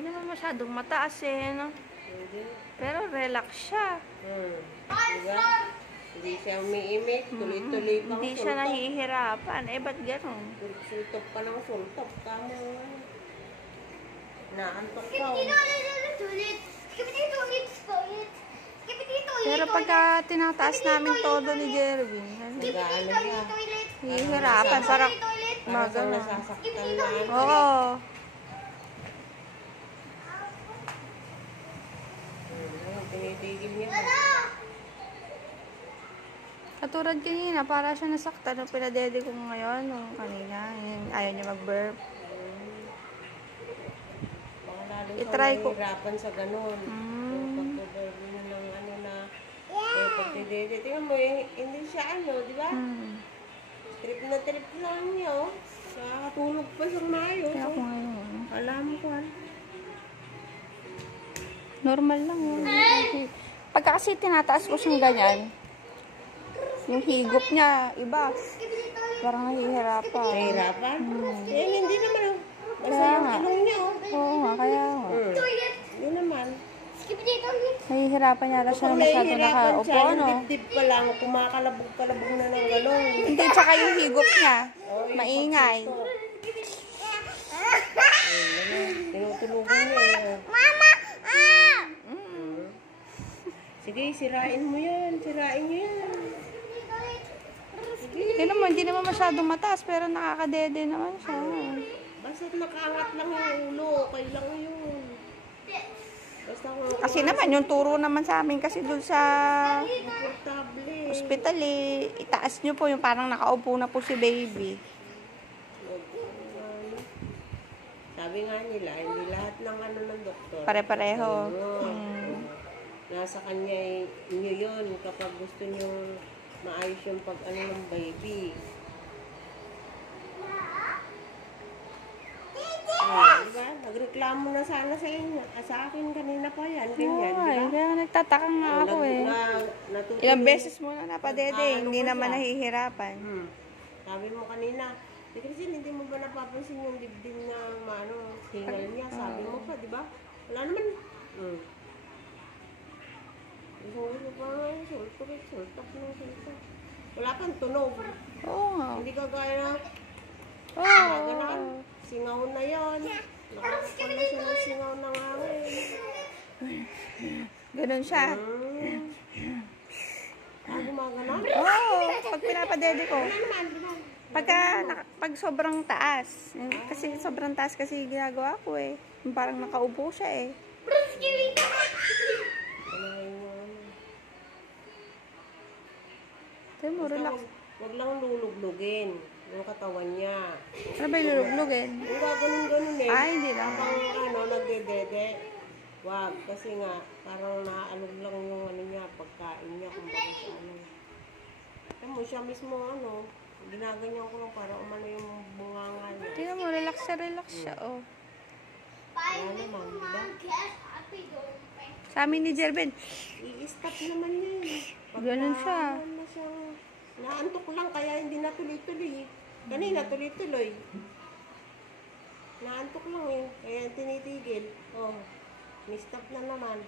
Hindi naman masyadong mataas eh, no? Hindi. Pero relax siya. Diba? Hindi siya umiimik. Tuloy-tuloy pang Hindi siya nahihirapan. Eh, ba't ganun? Sultop pa ng sultop. Tama nga. Naantok ka. Pero pagka tinataas namin todo ni Jerwin, Nag-ano siya. hihirapan. Parang Parang nasasaktan na. oo. Tinitigil niya. Katulad kanina, para siya nasaktan nung pinadede ko ngayon, nung kanina. Ayaw niya mag-burp. Baka lalo I-try ko. mahirapan sa ganun. Pagdadali na ng ano na, pagdadede. Tingnan mo hindi siya di ba? Trip na trip lang niya, Nakakatulog pa sa maayos. Kaya ako ngayon, Alam ko, normal lang. Pagka kasi tinataas ko siyang ganyan, yung higop niya, iba. Parang nahihirapan. Nahihirapan? Hindi naman. Basta Kaya yung nga. ilong niya, Oo nga, kaya nga. Hindi naman. Nahihirapan yata siya na masyado nakaupo, siya, ano? yung dibdib pa lang, kumakalabog-kalabog na ng gano'n. Hindi, tsaka yung higop niya. Maingay. Tinutulugan niya. Mama! Sige, sirain mo yan. Sirain niyo yan. Hindi naman masyadong mataas, pero nakakadede naman siya. Basta't nakaangat lang yung ulo, okay lang yun. Basta Kasi naman, yung turo naman sa amin kasi dun sa komportable. hospital itaas nyo po yung parang nakaupo na po si baby. Sabi nga nila, hindi lahat ng ano ng doktor. Pare-pareho. Nasa kanya inyo yun kapag gusto nyo maayos yung pag-ano ng baby. Diba? Nagreklamo na sana sa inyo. Sa akin kanina pa yan. Ganyan, diba? Kaya nagtataka nga ako Ilang beses mo na napadede, hindi naman nahihirapan. Sabi mo kanina, Christine, hindi mo ba napapansin yung dibdib na hingal niya? Sabi mo pa, diba? Wala naman. Sultok. Wala kang tunog. Oo nga. Hindi ka gaya na singaw na yon. Nakakapala siya ng singaw ng hangin. Ganun siya. Gumaganon? Oo, pag pinapadede ko. Wala naman, diba? Pag sobrang taas. Kasi sobrang taas kasi ginagawa ko Yung parang nakaupo siya Tayo mo, relax. Huwag lang luluglugin yung katawan niya. Ano ba yung luluglugin? Yung gaganon-ganon Ay, hindi lang. Habang nagdedede. Wag, kasi nga, parang naaalog lang yung niya, pagkain niya, kung bakit sa Alam mo, siya mismo, ginaganyan ko lang para umano yung bunganga niya. Tingnan mo, relax siya, Wala naman, diba? Sa amin ni Jerben, I-stop naman yun. Ganun siya. Naantok lang, kaya hindi na tuloy-tuloy. Kanina, tuloy-tuloy. Naantok lang kaya tinitigil. Ni-stop na naman.